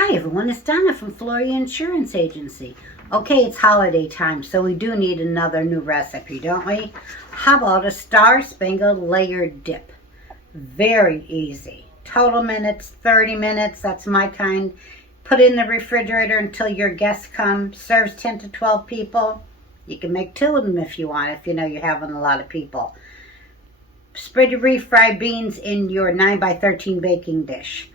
Hi everyone, it's Donna from Florida Insurance Agency. Okay, it's holiday time, so we do need another new recipe, don't we? How about a star-spangled layered dip? Very easy. Total minutes, 30 minutes, that's my kind. Put it in the refrigerator until your guests come. Serves 10 to 12 people. You can make 2 of them if you want, if you know you're having a lot of people. Spread your refried beans in your 9x13 baking dish.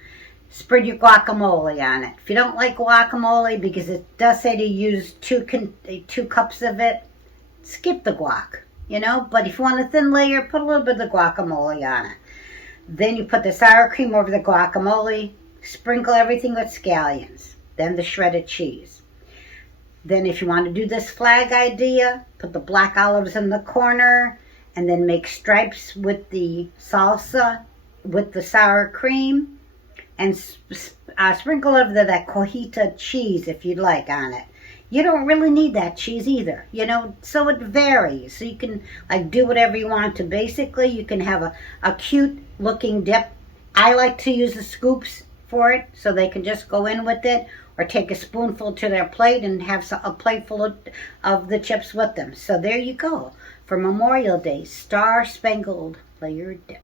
Spread your guacamole on it. If you don't like guacamole, because it does say to use 2 cups of it, skip the guac, But if you want a thin layer, put a little bit of the guacamole on it. Then you put the sour cream over the guacamole. Sprinkle everything with scallions. Then the shredded cheese. Then if you want to do this flag idea, put the black olives in the corner. And then make stripes with the salsa, with the sour cream. And sprinkle over that Cotija cheese if you'd like on it. You don't really need that cheese either, so it varies. So you can do whatever you want to. Basically, you can have a cute looking dip. I like to use the scoops for it so they can just go in with it, or take a spoonful to their plate and have a plate full of the chips with them. So there you go. For Memorial Day, Star Spangled Layered Dip.